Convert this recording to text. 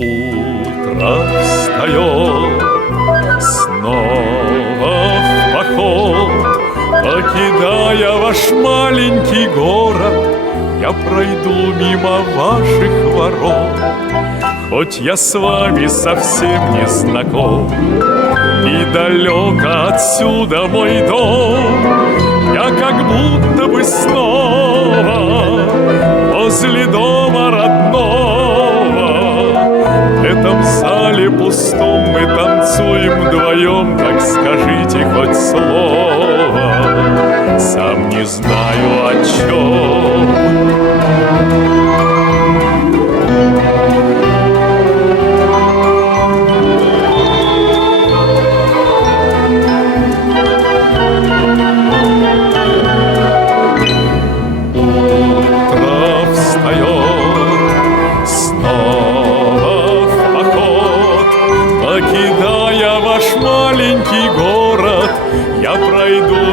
Утро встает, снова в поход. Покидая ваш маленький город, я пройду мимо ваших ворот. Хоть я с вами совсем не знаком, и далеко отсюда мой дом, я как будто бы снова возле дома родного. В этом зале пустом мы танцуем вдвоем, так скажите хоть слово, сам не знаю о чем. Покидая ваш маленький город, я пройду